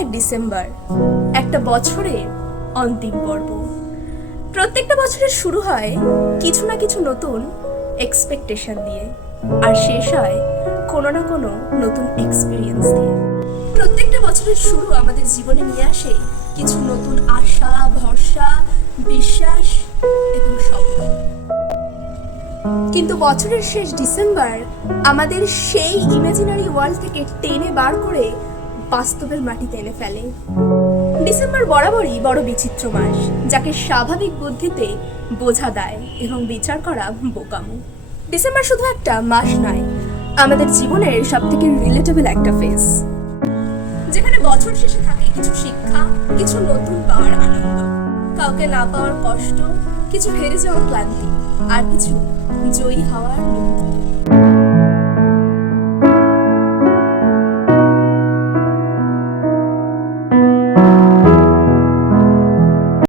এক ডিসেম্বর, একটা বছরের অন্তিম পর্ব। প্রত্যেকটা বছরের শুরু হয় কিছু না কিছু নতুন এক্সপেকটেশন দিয়ে, আর শেষ হয় কোনো না কোনো নতুন এক্সপিরিয়েন্স দিয়ে। প্রত্যেকটা বছরের শুরু আমাদের জীবনে নিয়ে আসে কিছু নতুন আশা, ভরসা, বিশ্বাস এবং স্বপ্ন। কিন্তু বছরের শেষ ডিসেম্বর আমাদের সেই ইমাজিনারি ওয়ার্ল্ড থেকে টেনে বার করে বাস্তবের মাটিতে এনে ফেলে। ডিসেম্বর বরাবরই বড় বিচিত্র মাস, যাকে স্বাভাবিক বুদ্ধিতে বোঝা দেয় এবং বিচার করা বোকামো। ডিসেম্বর শুধু একটা মাস নয়, আমাদের জীবনের সবথেকে রিলেটেবল একটা ফেজ, যেখানে বছর শেষে থাকে কিছু শিক্ষা, কিছু নতুন পাওয়ার আনন্দ, কাউকে না পাওয়ার কষ্ট, কিছু হেরে যাওয়ার ক্লান্তি, আর কিছু জয়ী হওয়ার মুহূর্ত।